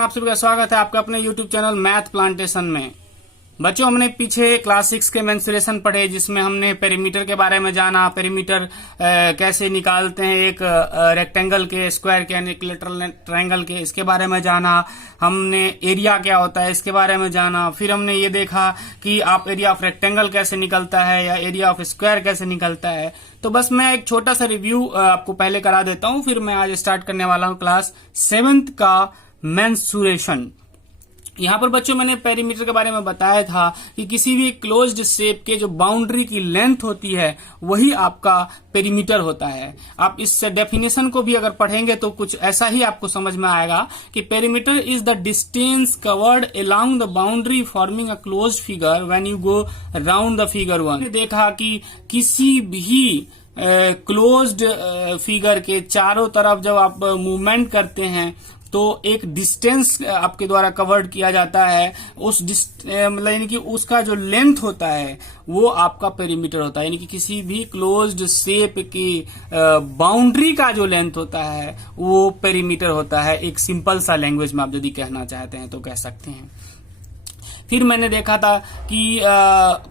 आप सभी का स्वागत है आपका अपने यूट्यूब चैनल मैथ प्लांटेशन में। बच्चों, हमने पीछे क्लास 6 के मेंसुरेशन पढ़े जिसमें हमने पेरीमीटर के बारे में जाना, पेरीमीटर कैसे निकालते हैं एक रेक्टेंगल के, स्क्वायर के यानी इक्विलैटरल ट्रायंगल के, इसके बारे में जाना। हमने एरिया क्या होता है इसके बारे में जाना। फिर हमने ये देखा कि आप एरिया ऑफ रेक्टेंगल कैसे निकलता है या एरिया ऑफ स्क्वायर कैसे निकलता है। तो बस मैं एक छोटा सा रिव्यू आपको पहले करा देता हूँ, फिर मैं आज स्टार्ट करने वाला हूँ क्लास 7th का मेंसुरेशन। यहाँ पर बच्चों मैंने पेरीमीटर के बारे में बताया था कि किसी भी क्लोज्ड शेप के जो बाउंड्री की लेंथ होती है वही आपका पेरीमीटर होता है। आप इस डेफिनेशन को भी अगर पढ़ेंगे तो कुछ ऐसा ही आपको समझ में आएगा कि perimeter is the distance covered along the boundary forming a closed figure when you go around the figure 1। देखा कि किसी भी क्लोज्ड फिगर के चारों तरफ जब आप मूवमेंट करते हैं तो एक डिस्टेंस आपके द्वारा कवर्ड किया जाता है। उस मतलब यानी कि उसका जो लेंथ होता है वो आपका पेरीमीटर होता है। यानी कि किसी भी क्लोज्ड शेप की बाउंड्री का जो लेंथ होता है वो पेरीमीटर होता है। एक सिंपल सा लैंग्वेज में आप यदि कहना चाहते हैं तो कह सकते हैं। फिर मैंने देखा था कि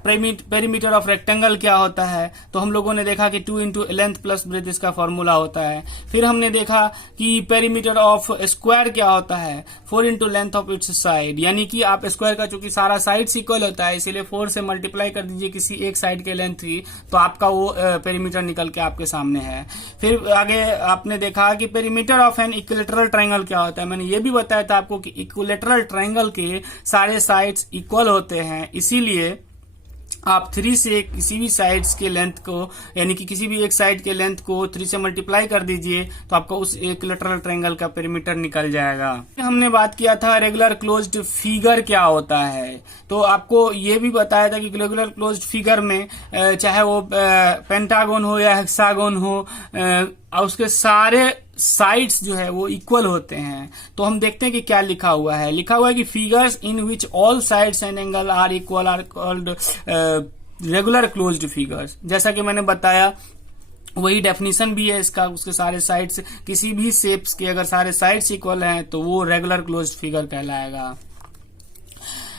पेरीमीटर ऑफ रेक्टेंगल क्या होता है, तो हम लोगों ने देखा कि 2 इंटू लेंथ प्लस ब्रेथ इसका फॉर्मूला होता है। फिर हमने देखा कि पेरीमीटर ऑफ स्क्वायर क्या होता है, 4 into length of its side. यानी कि आप स्क्वायर का चूंकि सारा साइड इक्वल होता है इसीलिए 4 से मल्टीप्लाई कर दीजिए किसी एक साइड के लेंथ की, तो आपका वो पेरीमीटर निकल के आपके सामने है। फिर आगे आपने देखा कि perimeter of an equilateral triangle क्या होता है। मैंने ये भी बताया था आपको कि इक्विलैटरल ट्रायंगल के सारे साइड्स इक्वल होते हैं, इसीलिए आप 3 से किसी भी साइड्स के लेंथ को यानी कि किसी भी एक साइड के लेंथ को 3 से मल्टीप्लाई कर दीजिए तो आपको उस इक्विलैटरल ट्रायंगल का पेरीमीटर निकल जाएगा। हमने बात किया था रेगुलर क्लोज्ड फिगर क्या होता है, तो आपको ये भी बताया था कि रेगुलर क्लोज्ड फिगर में चाहे वो पेंटागन हो या हेक्सागन हो उसके सारे साइड्स जो है वो इक्वल होते हैं। तो हम देखते हैं कि क्या लिखा हुआ है। लिखा हुआ है कि figures in which all sides and angle are equal are called regular closed figures. जैसा कि मैंने बताया वही डेफिनेशन भी है इसका, उसके सारे साइड्स किसी भी शेप्स के अगर सारे साइड्स इक्वल हैं तो वो रेगुलर क्लोज्ड फिगर कहलाएगा।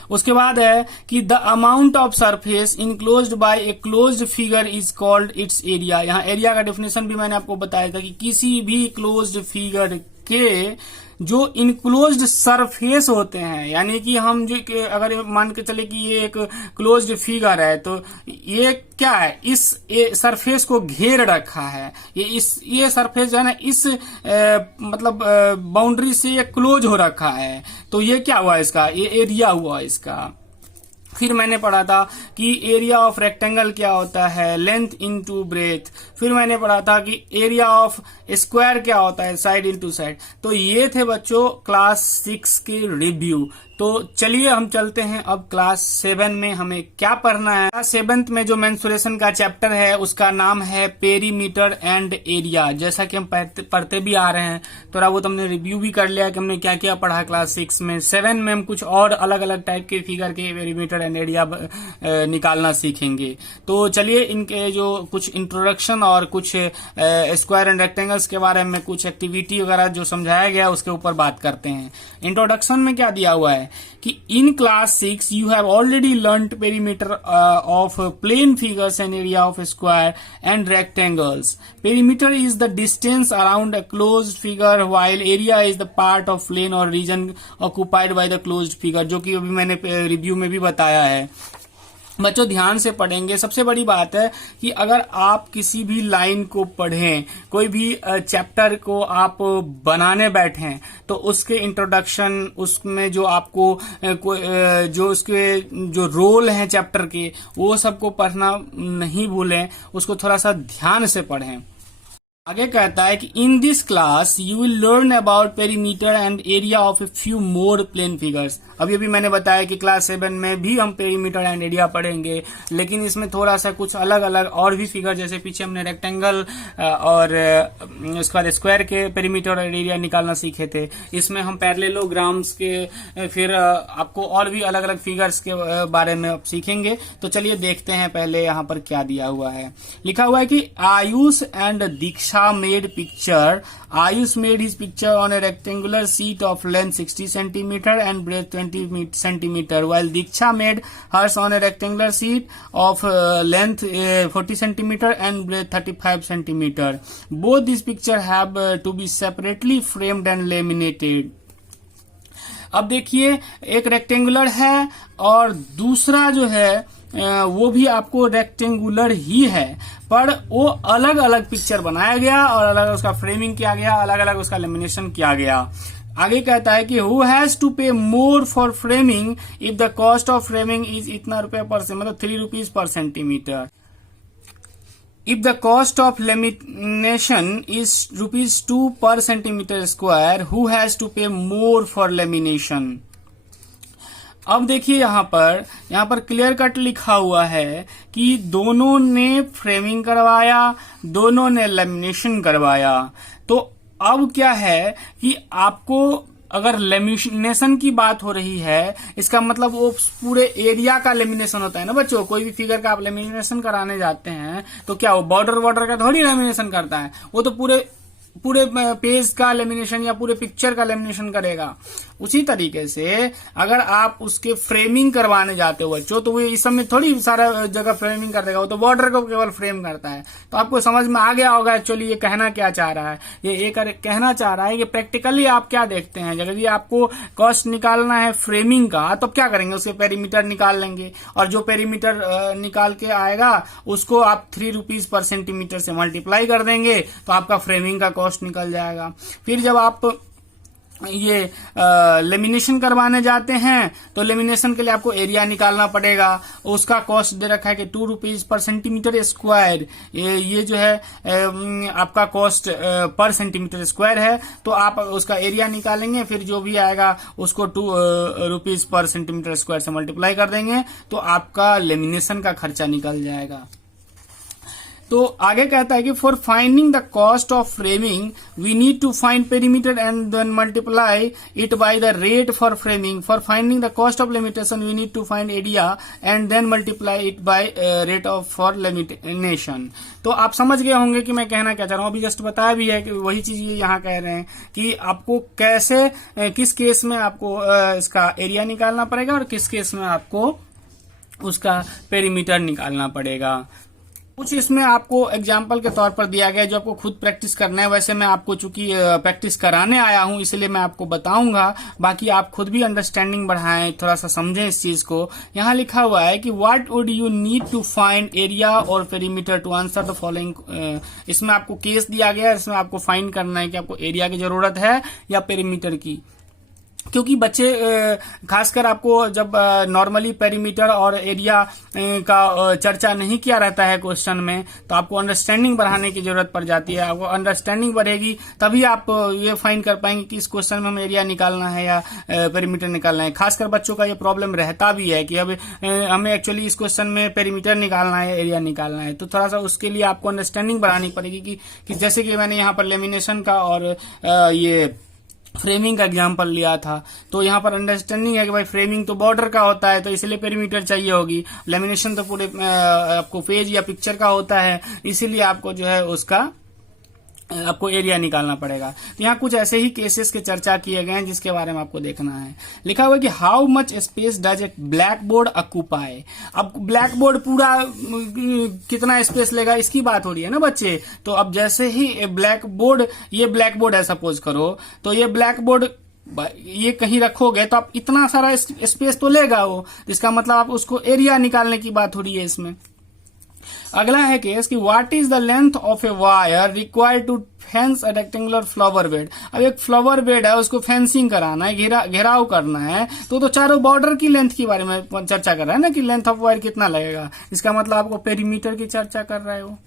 उसके बाद है कि the amount of surface enclosed bye a closed figure is called its area. यहाँ एरिया का डेफिनेशन भी मैंने आपको बताया था कि किसी भी क्लोज्ड फिगर के जो इनक्लोज्ड सरफेस होते हैं, यानी कि हम जो अगर मान के चले कि ये एक क्लोज्ड फिगर है तो ये क्या है, इस सरफेस को घेर रखा है। ये सरफेस जो है ना इस मतलब बाउंड्री से ये क्लोज हो रखा है, तो ये क्या हुआ इसका, ये एरिया हुआ इसका। फिर मैंने पढ़ा था कि एरिया ऑफ रेक्टेंगल क्या होता है, लेंथ इनटू ब्रेथ। फिर मैंने पढ़ा था कि एरिया ऑफ स्क्वायर क्या होता है, साइड इनटू साइड। तो ये थे बच्चों क्लास 6 के रिव्यू। तो चलिए हम चलते हैं अब क्लास 7 में हमें क्या पढ़ना है। क्लास 7th में जो मेंसुरेशन का चैप्टर है उसका नाम है पेरीमीटर एंड एरिया। जैसा कि हम पढ़ते भी आ रहे हैं, थोड़ा बहुत हमने रिव्यू भी कर लिया कि हमने क्या क्या पढ़ा क्लास 6 में। 7 में हम कुछ और अलग अलग टाइप के फिगर के पेरीमीटर एंड एरिया निकालना सीखेंगे। तो चलिए इनके जो कुछ इंट्रोडक्शन और कुछ स्क्वायर एंड रेक्टेंगल्स के बारे में कुछ एक्टिविटी वगैरह जो समझाया गया उसके ऊपर बात करते हैं। इंट्रोडक्शन में क्या दिया हुआ है कि in class 6 you have already learned perimeter of plane figures and area of square and rectangles. Perimeter is the distance around a closed figure while area is the part of plane or region occupied by the closed figure, जो कि अभी मैंने review में भी बताया है। बच्चों ध्यान से पढ़ेंगे। सबसे बड़ी बात है कि अगर आप किसी भी लाइन को पढ़ें, कोई भी चैप्टर को आप बनाने बैठें, तो उसके इंट्रोडक्शन, उसमें जो आपको जो उसके जो रोल हैं चैप्टर के, वो सबको पढ़ना नहीं भूलें, उसको थोड़ा सा ध्यान से पढ़ें। आगे कहता है कि in this class you will learn about perimeter and area of a few more plane figures. अभी अभी मैंने बताया कि क्लास 7 में भी हम पेरीमीटर एंड एरिया पढ़ेंगे, लेकिन इसमें थोड़ा सा कुछ अलग अलग और भी फिगर, जैसे पीछे हमने रेक्टेंगल और उसके बाद स्क्वायर के पेरीमीटर और एरिया निकालना सीखे थे। इसमें हम पैरेललोग्राम्स के फिर आपको और भी अलग अलग फिगर्स के बारे में सीखेंगे। तो चलिए देखते हैं पहले यहाँ पर क्या दिया हुआ है। लिखा हुआ है कि Ayush and Diksha Diksha made picture. Ayush made his picture on a rectangular sheet of length 60 centimeter and breadth 20 centimeter, while Diksha made hers on a rectangular sheet of length 40 centimeter and breadth 35 centimeter. Both these pictures have to be separately framed and laminated. अब देखिए, एक rectangular है और दूसरा जो है वो भी आपको रेक्टेंगुलर ही है, पर वो अलग अलग पिक्चर बनाया गया और अलग अलग उसका फ्रेमिंग किया गया, अलग अलग उसका लेमिनेशन किया गया। आगे कहता है कि हु हैज टू पे more for framing if the cost of framing is इतना रुपया पर से, मतलब 3 rupees per centimetre. If the cost of lamination is ₹2 per centimeter square, who has to pay more for lamination? अब देखिए यहाँ पर क्लियर कट लिखा हुआ है कि दोनों ने फ्रेमिंग करवाया, दोनों ने लेमिनेशन करवाया। तो अब क्या है कि आपको अगर लेमिनेशन की बात हो रही है, इसका मतलब वो पूरे एरिया का लेमिनेशन होता है ना बच्चों। कोई भी फिगर का आप लेमिनेशन कराने जाते हैं तो क्या वो बॉर्डर का थोड़ी लेमिनेशन करता है, वो तो पूरे पेज का लेमिनेशन या पूरे पिक्चर का लेमिनेशन करेगा। उसी तरीके से अगर आप उसके फ्रेमिंग करवाने जाते हो बच्चों, तो वो इस समय थोड़ी सारा जगह फ्रेमिंग कर देगा, वो तो बॉर्डर को केवल फ्रेम करता है। तो आपको समझ में आ गया होगा एक्चुअली ये कहना क्या चाह रहा है। ये कहना चाह रहा है कि प्रैक्टिकली आप क्या देखते हैं, यदि आपको कॉस्ट निकालना है फ्रेमिंग का तो क्या करेंगे, उसके पेरीमीटर निकाल लेंगे और जो पेरीमीटर निकाल के आएगा उसको आप 3 रुपीज पर सेंटीमीटर से मल्टीप्लाई कर देंगे तो आपका फ्रेमिंग का कॉस्ट निकल जाएगा। फिर जब आप ये लेमिनेशन करवाने जाते हैं तो लेमिनेशन के लिए आपको एरिया निकालना पड़ेगा। उसका कॉस्ट दे रखा है कि 2 रुपीज पर सेंटीमीटर स्क्वायर। ये जो है आपका कॉस्ट पर सेंटीमीटर स्क्वायर है, तो आप उसका एरिया निकालेंगे, फिर जो भी आएगा उसको 2 रुपीज पर सेंटीमीटर स्क्वायर से मल्टीप्लाई कर देंगे तो आपका लेमिनेशन का खर्चा निकल जाएगा। तो आगे कहता है कि for finding the cost of framing we need to find perimeter and then multiply it by the rate for framing. For finding the cost of lamination we need to find area and then multiply it by rate of for lamination. तो आप समझ गए होंगे कि मैं कहना क्या चाह रहा हूं। अभी जस्ट बताया भी है कि वही चीज ये यहाँ कह रहे हैं कि आपको कैसे किस केस में आपको इसका एरिया निकालना पड़ेगा और किस केस में आपको उसका पेरीमीटर निकालना पड़ेगा। कुछ इसमें आपको एग्जाम्पल के तौर पर दिया गया जो आपको खुद प्रैक्टिस करना है। वैसे मैं आपको चूंकि प्रैक्टिस कराने आया हूं इसलिए मैं आपको बताऊंगा, बाकी आप खुद भी अंडरस्टैंडिंग बढ़ाएं, थोड़ा सा समझें इस चीज को। यहाँ लिखा हुआ है कि what would you need to find area or perimeter to answer the following. इसमें आपको केस दिया गया है, इसमें आपको फाइंड करना है कि आपको एरिया की जरूरत है या पेरीमीटर की। क्योंकि बच्चे खासकर आपको जब नॉर्मली पेरीमीटर और एरिया का चर्चा नहीं किया रहता है क्वेश्चन में, तो आपको अंडरस्टैंडिंग बढ़ाने की जरूरत पड़ जाती है। आपको अंडरस्टैंडिंग बढ़ेगी तभी आप ये फाइंड कर पाएंगे कि इस क्वेश्चन में हमें एरिया निकालना है या पेरीमीटर निकालना है। खासकर बच्चों का ये प्रॉब्लम रहता भी है कि अब हमें एक्चुअली इस क्वेश्चन में पेरीमीटर निकालना है, एरिया निकालना है। तो थोड़ा सा उसके लिए आपको अंडरस्टैंडिंग बढ़ानी पड़ेगी कि जैसे कि मैंने यहाँ पर लेमिनेशन का और ये फ्रेमिंग का एग्जांपल लिया था, तो यहाँ पर अंडरस्टैंडिंग है कि भाई फ्रेमिंग तो बॉर्डर का होता है तो इसलिए पेरीमीटर चाहिए होगी, लेमिनेशन तो पूरे आपको पेज या पिक्चर का होता है, इसीलिए आपको जो है उसका आपको एरिया निकालना पड़ेगा। तो यहाँ कुछ ऐसे ही केसेस के चर्चा किए गए हैं जिसके बारे में आपको देखना है। लिखा हुआ है कि how much space does a black board occupy. अब ब्लैक बोर्ड पूरा कितना स्पेस लेगा इसकी बात हो रही है ना बच्चे। तो अब जैसे ही ये ब्लैक बोर्ड है सपोज करो, तो ये ब्लैक बोर्ड ये कहीं रखोगे तो आप इतना सारा स्पेस तो लेगा वो, इसका मतलब आप उसको एरिया निकालने की बात हो रही है इसमें। अगला है केस कि what is the length of a wire required to fence a rectangular flower bed. अब एक फ्लावर बेड है उसको फेंसिंग कराना है, घेराव करना है, तो चारों बॉर्डर की लेंथ के बारे में चर्चा कर रहा है ना कि लेंथ ऑफ वायर कितना लगेगा। इसका मतलब आपको पेरीमीटर की चर्चा कर रहे हो।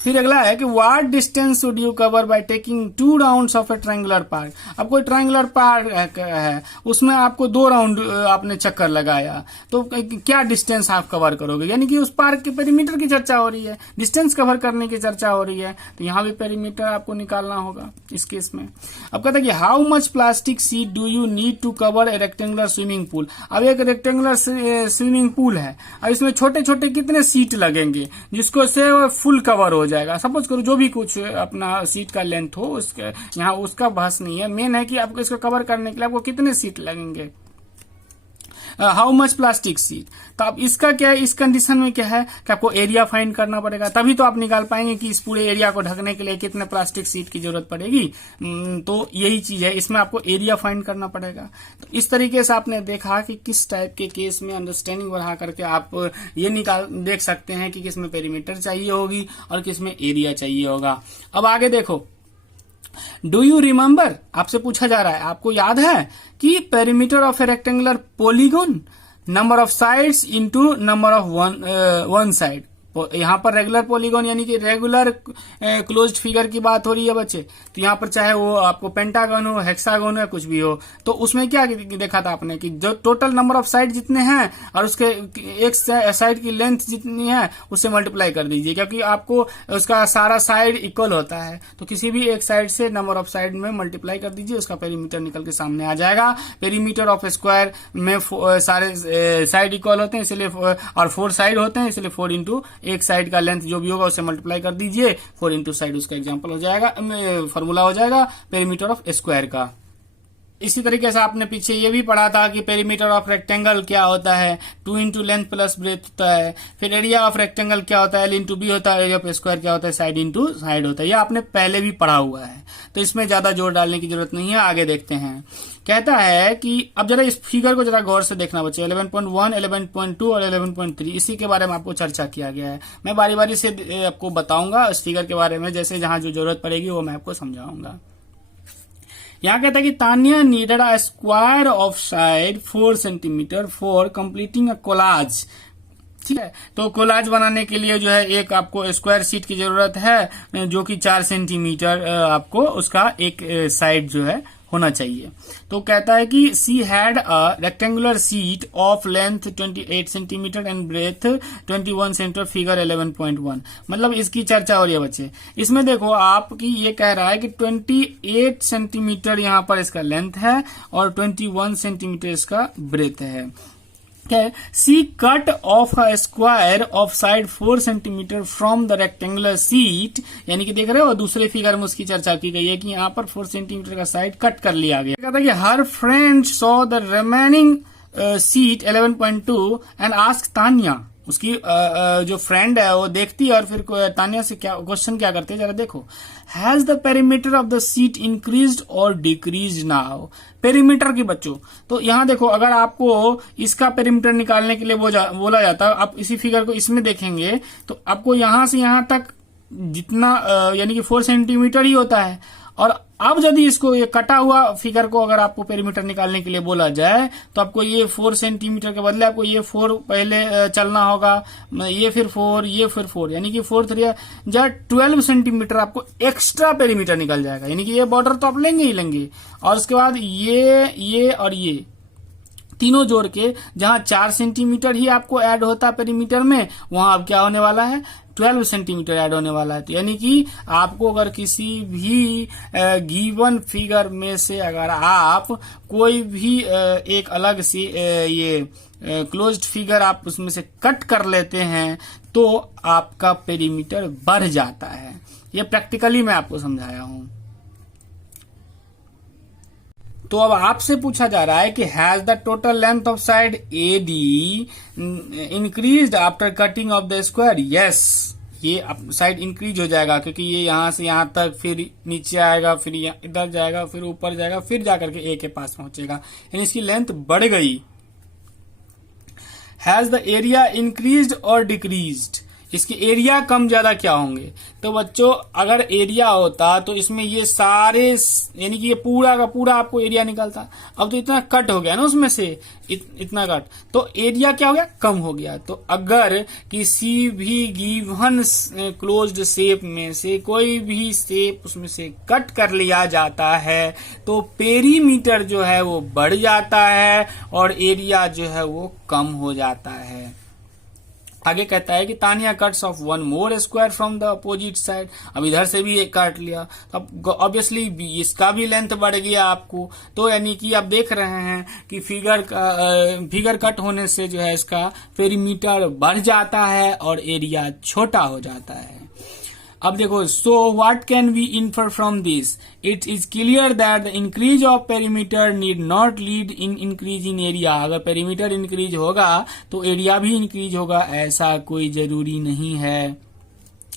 फिर अगला है कि what distance should you cover by taking 2 rounds of A triangular park. अब कोई ट्रायंगुलर पार्क है उसमें आपको 2 राउंड आपने चक्कर लगाया, तो क्या डिस्टेंस आप कवर करोगे, यानी कि उस पार्क के पेरीमीटर की चर्चा हो रही है, डिस्टेंस कवर करने की चर्चा हो रही है। तो यहाँ भी पेरीमीटर आपको निकालना होगा इस केस में। अब कहता है कि how much plastic sheet do you need to cover a rectangular swimming pool. अब एक रेक्टेंगुलर स्विमिंग पूल है, अब इसमें छोटे छोटे कितने सीट लगेंगे जिसको से फुल कवर हो जाएगा। सपोज करो जो भी कुछ अपना सीट का लेंथ हो, उसके यहाँ उसका बहस नहीं है, मेन है कि आपको इसको कवर करने के लिए आपको कितने सीट लगेंगे, हाउ मच प्लास्टिक सीट। तो अब इसका क्या है, इस कंडीशन में क्या है कि आपको एरिया फाइंड करना पड़ेगा, तभी तो आप निकाल पाएंगे कि इस पूरे एरिया को ढकने के लिए कितने प्लास्टिक सीट की जरूरत पड़ेगी। तो यही चीज है, इसमें आपको एरिया फाइंड करना पड़ेगा। तो इस तरीके से आपने देखा कि किस टाइप के केस में अंडरस्टैंडिंग बढ़ा करके आप ये देख सकते हैं कि किसमें पेरीमीटर चाहिए होगी और किसमें एरिया चाहिए होगा। अब आगे देखो, डू यू रिमेम्बर, आपसे पूछा जा रहा है, आपको याद है कि perimeter of A rectangular polygon number of sides into number of one side. यहाँ पर रेगुलर पॉलीगॉन यानी कि रेगुलर क्लोज्ड फिगर की बात हो रही है बच्चे। तो यहाँ पर चाहे वो आपको पेंटागन हो, हेक्सागन हो या कुछ भी हो, तो उसमें क्या देखा था आपने कि जो टोटल नंबर ऑफ साइड जितने हैं और उसके एक साइड की लेंथ जितनी है उससे मल्टीप्लाई कर दीजिए, क्योंकि आपको उसका सारा साइड इक्वल होता है। तो किसी भी एक साइड से नंबर ऑफ साइड में मल्टीप्लाई कर दीजिए, उसका पेरीमीटर निकल के सामने आ जाएगा। पेरीमीटर ऑफ स्क्वायर में सारे साइड इक्वल होते हैं इसलिए, और 4 साइड होते हैं इसलिए 4 इंटू एक साइड का लेंथ जो भी होगा उससे मल्टीप्लाई कर दीजिए, 4 इंटू साइड उसका एग्जांपल हो जाएगा, फॉर्मूला हो जाएगा पेरीमीटर ऑफ स्क्वायर का। इसी तरीके से आपने पीछे ये भी पढ़ा था कि पेरीमीटर ऑफ रेक्टेंगल क्या होता है, 2 इंटू लेंथ प्लस ब्रेथ होता है। फिर एरिया ऑफ रेक्टेंगल क्या होता है, L इंटू बी होता है। एरिया ऑफ स्क्वायर क्या होता है, साइड इंटू साइड होता है। ये आपने पहले भी पढ़ा हुआ है, तो इसमें ज्यादा जोर डालने की जरूरत नहीं है। आगे देखते हैं, कहता है कि अब जरा इस फिगर को जरा गौर से देखना बच्चे। 11.1, 11.2 और 11.3 इसी के बारे में आपको चर्चा किया गया है। मैं बारी बारी से आपको बताऊंगा इस फिगर के बारे में, जैसे जहां जो जरूरत पड़ेगी वो मैं आपको समझाऊंगा। यहाँ कहता है कि Tania needed a square of side 4 centimetre for completing a collage. ठीक है, तो कोलाज बनाने के लिए जो है एक आपको स्क्वायर शीट की जरूरत है जो कि 4 सेंटीमीटर आपको उसका एक साइड जो है होना चाहिए। तो कहता है कि she had a rectangular sheet of length 28 centimetre and breadth 21 centimetre, figure 11.1। मतलब इसकी चर्चा हो रही है बच्चे। इसमें देखो आपकी ये कह रहा है कि 28 सेंटीमीटर यहाँ पर इसका लेंथ है और 21 सेंटीमीटर इसका ब्रेथ है। C cut off a square of side 4 centimetre from the rectangular sheet, यानी कि देख रहे हो दूसरे फिगर में उसकी चर्चा की गई है कि यहाँ पर 4 सेंटीमीटर का साइड कट कर लिया गया। कहता है कि हर friend saw the remaining seat 11.2 and ask Tania. उसकी जो फ्रेंड है वो देखती है और फिर तानिया से क्या क्वेश्चन क्या करते हैं जरा देखो। Has the perimeter of the seat increased और डिक्रीज्ड नाउ। पेरीमीटर की बच्चों, तो यहाँ देखो अगर आपको इसका पेरीमीटर निकालने के लिए बोला जाता है, आप इसी फिगर को इसमें देखेंगे तो आपको यहाँ से यहाँ तक जितना यानी कि 4 सेंटीमीटर ही होता है। और अब यदि इसको ये कटा हुआ फिगर को अगर आपको पेरीमीटर निकालने के लिए बोला जाए तो आपको ये 4 सेंटीमीटर के बदले आपको ये 4 पहले चलना होगा, ये फिर 4, ये फिर 4, यानी कि 4 3 या 12 सेंटीमीटर आपको एक्स्ट्रा पेरीमीटर निकल जाएगा। यानी कि ये बॉर्डर तो आप लेंगे ही लेंगे, और उसके बाद ये और ये तीनों जोड़ के जहां 4 सेंटीमीटर ही आपको ऐड होता है पेरीमीटर में, वहां अब क्या होने वाला है 12 सेंटीमीटर ऐड होने वाला है। तो यानी कि आपको अगर किसी भी गिवन फिगर में से अगर आप कोई भी एक अलग सी ये क्लोज्ड फिगर आप उसमें से कट कर लेते हैं तो आपका पेरीमीटर बढ़ जाता है। ये प्रैक्टिकली मैं आपको समझाया हूं। तो अब आपसे पूछा जा रहा है कि has the total length of side AD increased after cutting of the square. Yes, ये साइड इंक्रीज हो जाएगा क्योंकि ये यहां से यहां तक फिर नीचे आएगा, फिर इधर जाएगा, फिर ऊपर जाएगा, फिर जाकर के A के पास पहुंचेगा, यानी इसकी लेंथ बढ़ गई। हैज द एरिया इंक्रीज्ड और डिक्रीज्ड। इसके एरिया कम ज्यादा क्या होंगे? तो बच्चों अगर एरिया होता तो इसमें ये सारे यानी कि ये पूरा का पूरा आपको एरिया निकलता। अब तो इतना कट हो गया ना उसमें से इतना कट, तो एरिया क्या हो गया? कम हो गया। तो अगर किसी भी गिवन क्लोज्ड शेप में से कोई भी शेप उसमें से कट कर लिया जाता है तो पेरीमीटर जो है वो बढ़ जाता है और एरिया जो है वो कम हो जाता है। आगे कहता है कि Tania cuts of 1 more square from the opposite side. अब इधर से भी एक काट लिया, अब ऑब्वियसली इसका भी लेंथ बढ़ गया आपको। तो यानी कि आप देख रहे हैं कि फिगर कट होने से जो है इसका पेरीमीटर बढ़ जाता है और एरिया छोटा हो जाता है। अब देखो, so what can we infer from this? It is clear that the increase of perimeter need not lead in increase in area. अगर पेरीमीटर इंक्रीज होगा तो एरिया भी इंक्रीज होगा, ऐसा कोई जरूरी नहीं है।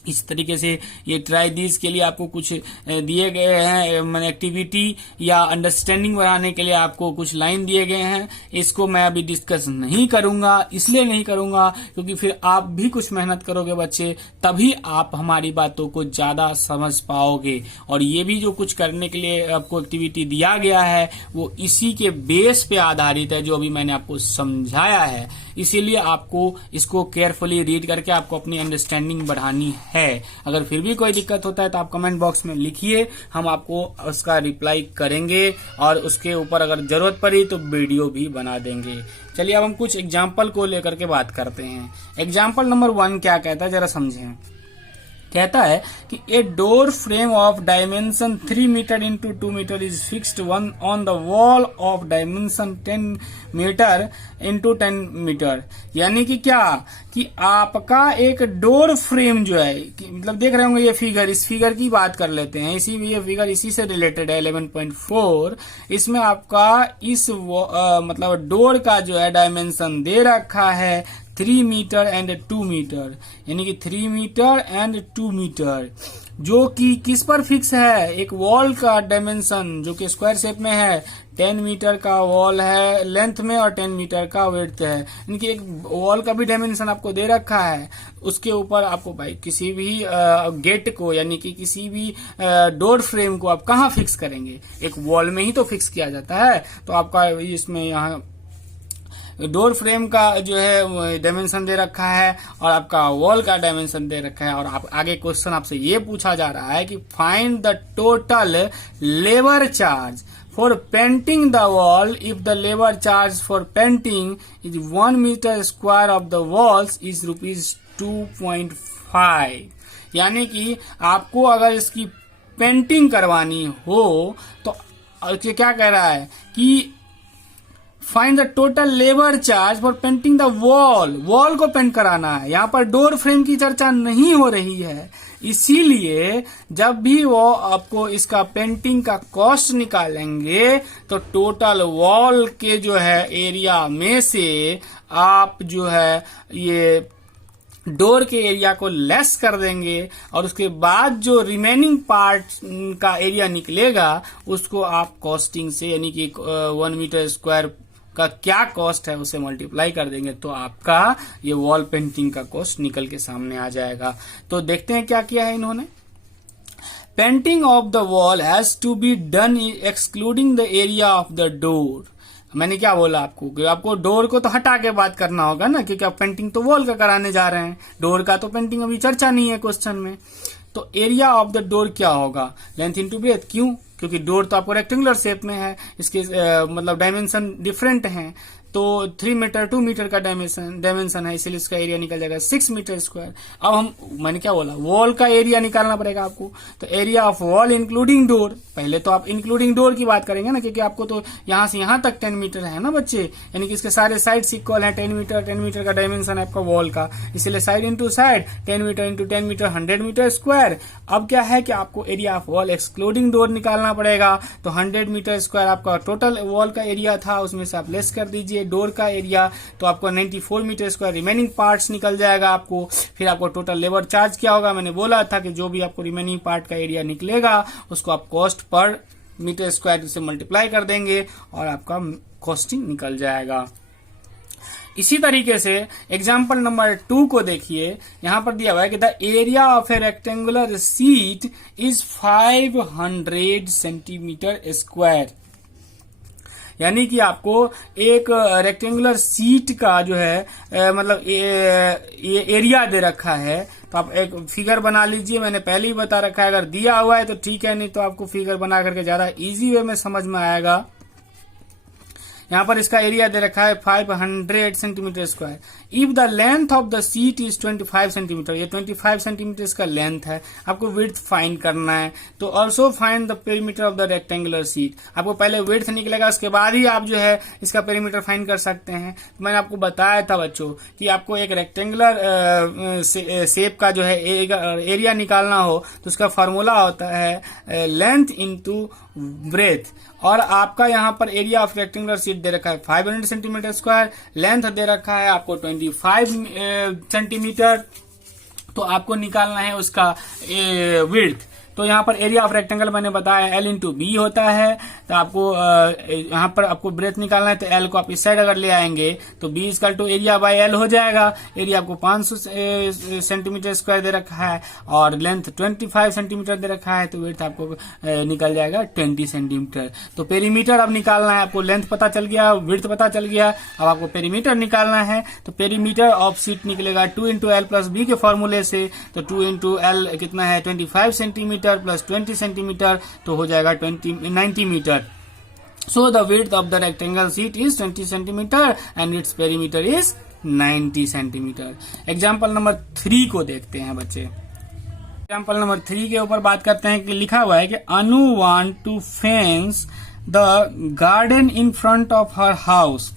इस तरीके से ये ट्राई दिस के लिए आपको कुछ दिए गए हैं, मैंने एक्टिविटी या अंडरस्टैंडिंग बढ़ाने के लिए आपको कुछ लाइन दिए गए हैं। इसको मैं अभी डिस्कस नहीं करूंगा, इसलिए नहीं करूंगा क्योंकि फिर आप भी कुछ मेहनत करोगे बच्चे, तभी आप हमारी बातों को ज्यादा समझ पाओगे। और ये भी जो कुछ करने के लिए आपको एक्टिविटी दिया गया है वो इसी के बेस पे आधारित है जो अभी मैंने आपको समझाया है। इसीलिए आपको इसको केयरफुली रीड करके आपको अपनी अंडरस्टैंडिंग बढ़ानी है। अगर फिर भी कोई दिक्कत होता है तो आप कमेंट बॉक्स में लिखिए, हम आपको उसका रिप्लाई करेंगे और उसके ऊपर अगर जरूरत पड़ी तो वीडियो भी बना देंगे। चलिए अब हम कुछ एग्जाम्पल को लेकर के बात करते हैं। एग्जाम्पल नंबर 1 क्या कहता है जरा समझें। कहता है कि a door frame of dimension 3 metre into 2 metre is fixed one on the wall of dimension 10 metre into 10 metre. यानी कि क्या कि आपका एक डोर फ्रेम जो है, मतलब देख रहे होंगे ये फिगर, इस फिगर की बात कर लेते हैं। ये फिगर इसी से रिलेटेड है 11.4। इसमें आपका इस मतलब डोर का जो है डायमेंशन दे रखा है 3 मीटर एंड 2 मीटर, यानी कि 3 मीटर एंड 2 मीटर, जो कि किस पर फिक्स है? एक वॉल का डायमेंशन जो कि स्क्वायर शेप में है, 10 मीटर का वॉल है लेंथ में और 10 मीटर का विड्थ है। यानी कि एक वॉल का भी डायमेंशन आपको दे रखा है। उसके ऊपर आपको भाई किसी भी गेट को, यानी कि किसी भी डोर फ्रेम को आप कहाँ फिक्स करेंगे? एक वॉल में ही तो फिक्स किया जाता है। तो आपका इसमें यहाँ डोर फ्रेम का जो है डायमेंशन दे रखा है और आपका वॉल का डायमेंशन दे रखा है। और आप आगे क्वेश्चन आपसे ये पूछा जा रहा है कि find the total labour charge for painting the wall if the labour charge for painting is 1 metre square of the walls is ₹2.5। यानी कि आपको अगर इसकी पेंटिंग करवानी हो तो क्या कह रहा है कि find the total labour charge for painting the wall को पेंट कराना है। यहाँ पर डोर फ्रेम की चर्चा नहीं हो रही है। इसीलिए जब भी वो आपको इसका पेंटिंग का कॉस्ट निकालेंगे तो टोटल वॉल के जो है एरिया में से आप जो है ये डोर के एरिया को लेस कर देंगे और उसके बाद जो रिमेनिंग पार्ट का एरिया निकलेगा उसको आप कॉस्टिंग से, यानी कि 1 मीटर स्क्वायर का क्या कॉस्ट है उसे मल्टीप्लाई कर देंगे तो आपका ये वॉल पेंटिंग का कॉस्ट निकल के सामने आ जाएगा। तो देखते हैं क्या किया है इन्होंने। Painting of the wall has to be done excluding the area of the door. मैंने क्या बोला आपको कि आपको डोर को तो हटा के बात करना होगा ना, क्योंकि आप पेंटिंग तो वॉल का कराने जा रहे हैं, डोर का तो पेंटिंग अभी चर्चा नहीं है क्वेश्चन में। तो एरिया ऑफ द डोर क्या होगा? Length into breadth. क्यों? क्योंकि डोर तो आपको रेक्टेंगुलर शेप में है, इसके मतलब डायमेंशन डिफरेंट हैं। तो 3 मीटर 2 मीटर का डायमेंशन है, इसीलिए इसका एरिया निकल जाएगा 6 मीटर स्क्वायर। अब मैंने क्या बोला, वॉल का एरिया निकालना पड़ेगा आपको। तो area of wall including door, पहले तो आप इंक्लूडिंग डोर की बात करेंगे ना, क्योंकि आपको तो यहां से यहां तक 10 मीटर है ना बच्चे, यानी कि इसके सारे साइड इक्वल है। 10 मीटर का डायमेंशन है आपका वॉल का, इसीलिए side into side 10 metre into 10 metre 100 metre square. अब क्या है कि आपको area of wall excluding door निकालना पड़ेगा। तो 100 मीटर स्क्वायर आपका टोटल वॉल का एरिया था, उसमें से आप लेस कर दीजिए डोर का एरिया, तो आपको 94 मीटर स्क्वायर रिमेनिंग पार्ट्स निकल जाएगा आपको। फिर आपको टोटल लेबर चार्ज क्या होगा? मैंने बोला था कि जो भी आपको रिमेनिंग पार्ट का एरिया निकलेगा उसको आप कॉस्ट पर मीटर स्क्वायर से मल्टीप्लाई कर देंगे और आपका कॉस्टिंग निकल जाएगा। इसी तरीके से एग्जाम्पल नंबर 2 को देखिए, यहां पर दिया हुआ है कि the area of A rectangular seat is 500 centimetre square. यानी कि आपको एक रेक्टेंगुलर सीट का जो है मतलब ये एरिया दे रखा है। तो आप एक फिगर बना लीजिए, मैंने पहले ही बता रखा है, अगर दिया हुआ है तो ठीक है, नहीं तो आपको फिगर बना करके ज्यादा इजी वे में समझ में आएगा। यहाँ पर इसका एरिया दे रखा है 500 centimetre square. If the length of the seat is 25 centimetre, ये 25 सेंटीमीटर इसका लेंथ है, आपको विड्थ फाइंड करना है। तो also find the perimeter of the rectangular seat, आपको पहले विड्थ निकलेगा उसके बाद ही आप जो है इसका पेरीमीटर फाइंड कर सकते हैं। तो मैंने आपको बताया था बच्चों कि आपको एक रेक्टेंगुलर शेप का जो है एरिया निकालना हो तो उसका फॉर्मूला होता है लेंथ इंटू ब्रेथ, और आपका यहाँ पर एरिया ऑफ रेक्टेंगुलर शीट दे रखा है 500 सेंटीमीटर स्क्वायर, लेंथ दे रखा है आपको 25 सेंटीमीटर, तो आपको निकालना है उसका विड्थ। तो यहाँ पर एरिया ऑफ रेक्टेंगल मैंने बताया L इंटू बी होता है, तो आपको यहाँ पर आपको ब्रेथ निकालना है तो L को आप इस साइड अगर ले आएंगे तो B equal to area by L हो जाएगा। एरिया आपको 500 सेंटीमीटर स्क्वायर दे रखा है और लेंथ 25 सेंटीमीटर दे रखा है, तो विड्थ आपको निकल जाएगा 20 सेंटीमीटर। तो पेरीमीटर अब निकालना है, आपको लेंथ पता चल गया, विड्थ पता चल गया, अब आपको पेरीमीटर निकालना है। तो पेरीमीटर ऑफ सीट निकलेगा 2 इंटू एल प्लस बी के फॉर्मूले से, तो 2 इंटू एल कितना है 25 सेंटीमीटर प्लस 20 सेंटीमीटर, तो हो जाएगा 90 metre. So the width of the rectangle sheet is 20 centimetre and its perimeter is 90 centimetre. Example number 3 को देखते हैं बच्चे। एग्जाम्पल नंबर 3 के ऊपर बात करते हैं कि लिखा हुआ है कि Anu want to fence the garden in front of her house.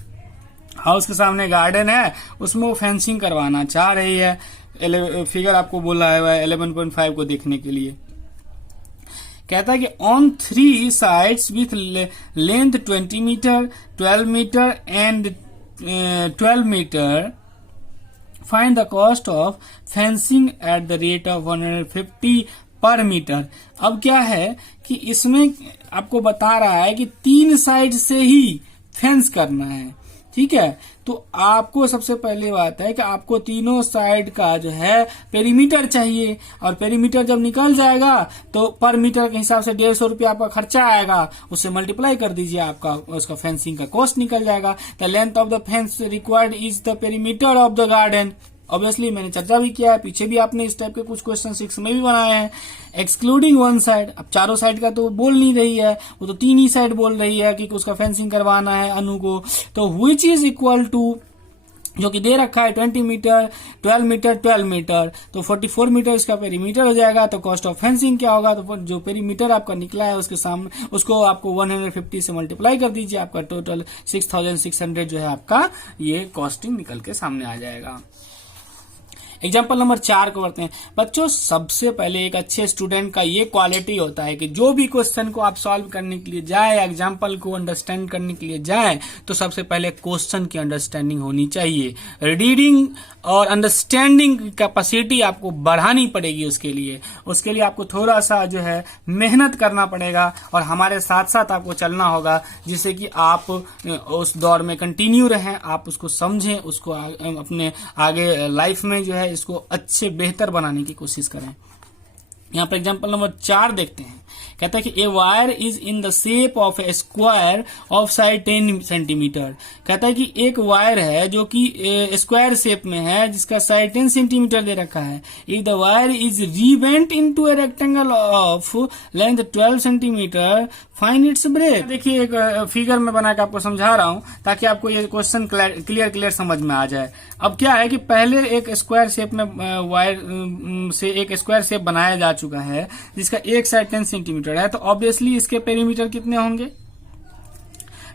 House के सामने गार्डन है, उसमें वो फेंसिंग करवाना चाह रही है। फिगर आपको बोला है 11.5 को देखने के लिए। कहता है कि on 3 sides with length 20 metre, 12 metre and 12 metre, find the cost of fencing at the rate of 150 per metre. अब क्या है कि इसमें आपको बता रहा है कि 3 साइड से ही फेंस करना है, ठीक है। तो आपको सबसे पहले बात है कि आपको तीनों साइड का जो है पेरीमीटर चाहिए, और पेरीमीटर जब निकल जाएगा तो पर मीटर के हिसाब से 150 रुपया आपका खर्चा आएगा, उससे मल्टीप्लाई कर दीजिए, आपका उसका फेंसिंग का कॉस्ट निकल जाएगा। The length of the fence required is the perimeter of the garden. Obviously मैंने चर्चा भी किया है, पीछे भी आपने इस टाइप के कुछ क्वेश्चन 6 में भी बनाए हैं। एक्सक्लूडिंग वन साइड, अब चारों साइड का तो बोल नहीं रही है, वो तो 3 ही साइड बोल रही है कि उसका फेंसिंग करवाना है अनु को। तो व्हिच इज इक्वल टू, जो कि दे रखा है 20 मीटर, 12 मीटर, 12 मीटर, तो 44 मीटर इसका पेरीमीटर हो जाएगा। तो कॉस्ट ऑफ फेंसिंग क्या होगा, तो जो पेरीमीटर आपका निकला है उसके सामने उसको आपको 150 से मल्टीप्लाई कर दीजिए, आपका टोटल 6600 जो है आपका ये कॉस्टिंग निकल के सामने आ जाएगा। एग्जाम्पल नंबर 4 को बढ़ते हैं बच्चों। सबसे पहले एक अच्छे स्टूडेंट का ये क्वालिटी होता है कि जो भी क्वेश्चन को आप सॉल्व करने के लिए जाए, एग्जाम्पल को अंडरस्टैंड करने के लिए जाए, तो सबसे पहले क्वेश्चन की अंडरस्टैंडिंग होनी चाहिए। रीडिंग और अंडरस्टैंडिंग कैपेसिटी आपको बढ़ानी पड़ेगी। उसके लिए आपको थोड़ा सा जो है मेहनत करना पड़ेगा और हमारे साथ साथ आपको चलना होगा, जिससे कि आप उस दौर में कंटिन्यू रहें, आप उसको समझें, उसको अपने आगे लाइफ में जो है इसको अच्छे बेहतर बनाने की कोशिश करें। यहाँ पर एग्जांपल नंबर 4 देखते हैं। कहता है कि a wire is in the shape of a square of side 10 centimetre. कहता है कि एक वायर है जो कि स्क्वायर शेप में है, जिसका साइड 10 सेंटीमीटर दे रखा है। If the wire is rebent into a rectangle of length 12 centimetre, find its breadth. देखिए एक फिगर में बना के आपको समझा रहा हूं ताकि आपको ये क्वेश्चन क्लियर समझ में आ जाए। अब क्या है कि पहले एक स्क्वायर शेप में वायर से एक स्क्वायर शेप बनाया जा चुका है, जिसका एक साइड 10 सेंटीमीटर है, तो ऑब्वियसली इसके पेरीमीटर कितने होंगे,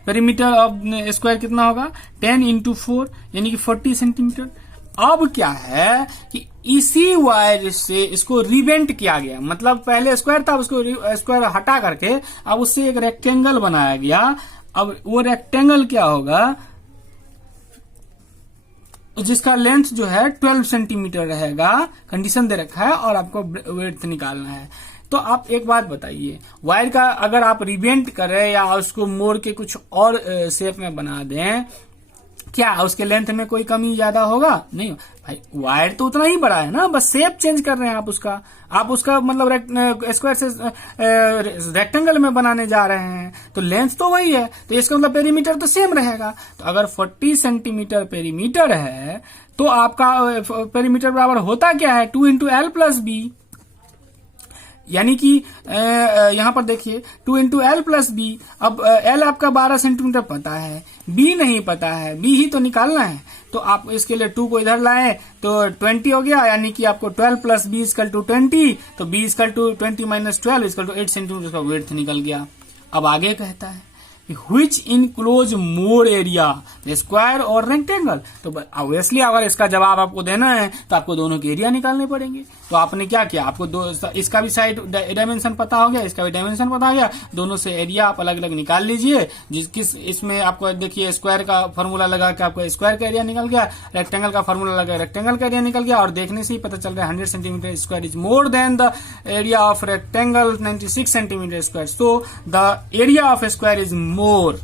पेरीमीटर ऑफ स्क्वायर कितना होगा 10 इंटू 4 यानी कि 40 सेंटीमीटर। अब क्या है कि इसी वायर से इसको रिवेंट किया गया, मतलब पहले स्क्वायर था, उसको स्क्वायर हटा करके अब उससे एक रेक्टेंगल बनाया गया। अब वो रेक्टेंगल क्या होगा, जिसका लेंथ जो है 12 सेंटीमीटर रहेगा, कंडीशन दे रखा है, और आपको विड्थ निकालना है। तो आप एक बात बताइए, वायर का अगर आप रिवेंट करें या उसको मोड़ के कुछ और शेप में बना दें, क्या उसके लेंथ में कोई कमी ज्यादा होगा? नहीं भाई, वायर तो उतना ही बड़ा है ना, बस शेप चेंज कर रहे हैं आप उसका मतलब स्क्वायर से रेक्टेंगल में बनाने जा रहे हैं, तो लेंथ तो वही है, तो इसका मतलब पेरीमीटर तो सेम रहेगा। तो अगर 40 सेंटीमीटर पेरीमीटर है तो आपका पेरीमीटर बराबर होता क्या है 2 इंटू एल प्लस बी। यानी कि यहाँ पर देखिए 2 इंटू एल प्लस बी। अब एल आपका 12 सेंटीमीटर पता है, बी नहीं पता है, बी ही तो निकालना है। तो आप इसके लिए 2 को इधर लाए तो 20 हो गया, यानी कि आपको 12 प्लस बी इक्वल टू 20। तो B equal to 20 minus 12 equal to 8 centimetre का विड्थ निकल गया। अब आगे कहता है which enclose more area, square और रेक्टेंगल। तो ऑब्वियसली अगर इसका जवाब आपको देना है तो आपको दोनों के एरिया निकालने पड़ेंगे। तो आपने क्या किया, आपको इसका भी साइड डायमेंशन पता हो गया, इसका भी डायमेंशन पता हो गया, दोनों से एरिया आप अलग अलग निकाल लीजिए। किस इसमें आपको देखिए स्क्वायर का फॉर्मूला लगा के आपको स्क्वायर का एरिया निकल गया, रेक्टेंगल का फॉर्मूला लगा रेक्टेंगल का एरिया निकल गया, और देखने से ही पता चल रहा है 100 centimetre square is more than the area of rectangle 96 centimetre square, so the area of square is more.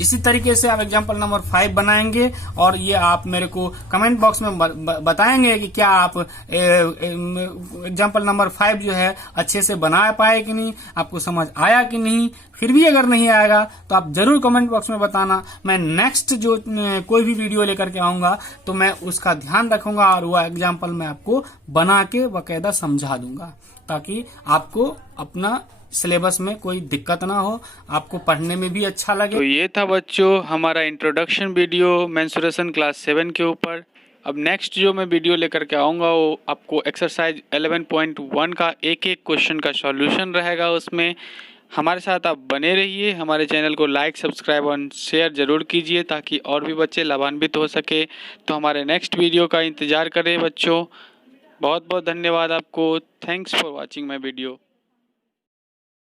इसी तरीके से आप एग्जांपल नंबर 5 बनाएंगे और ये आप मेरे को कमेंट बॉक्स में बताएंगे कि क्या आप एग्जांपल नंबर 5 जो है अच्छे से बना पाए कि नहीं, आपको समझ आया कि नहीं। फिर भी अगर नहीं आएगा तो आप जरूर कमेंट बॉक्स में बताना। मैं नेक्स्ट जो कोई भी वीडियो लेकर के आऊंगा तो मैं उसका ध्यान रखूंगा और वो एग्जांपल मैं आपको बना के बाकायदा समझा दूंगा, ताकि आपको अपना सिलेबस में कोई दिक्कत ना हो, आपको पढ़ने में भी अच्छा लगे। तो ये था बच्चों हमारा इंट्रोडक्शन वीडियो मेंसुरेशन क्लास 7 के ऊपर। अब नेक्स्ट जो मैं वीडियो लेकर के आऊँगा वो आपको एक्सरसाइज 11.1 का एक एक क्वेश्चन का सॉल्यूशन रहेगा। उसमें हमारे साथ आप बने रहिए, हमारे चैनल को लाइक सब्सक्राइब और शेयर ज़रूर कीजिए ताकि और भी बच्चे लाभान्वित हो सके। तो हमारे नेक्स्ट वीडियो का इंतज़ार करें बच्चों। बहुत बहुत धन्यवाद आपको। Thanks for watching my video.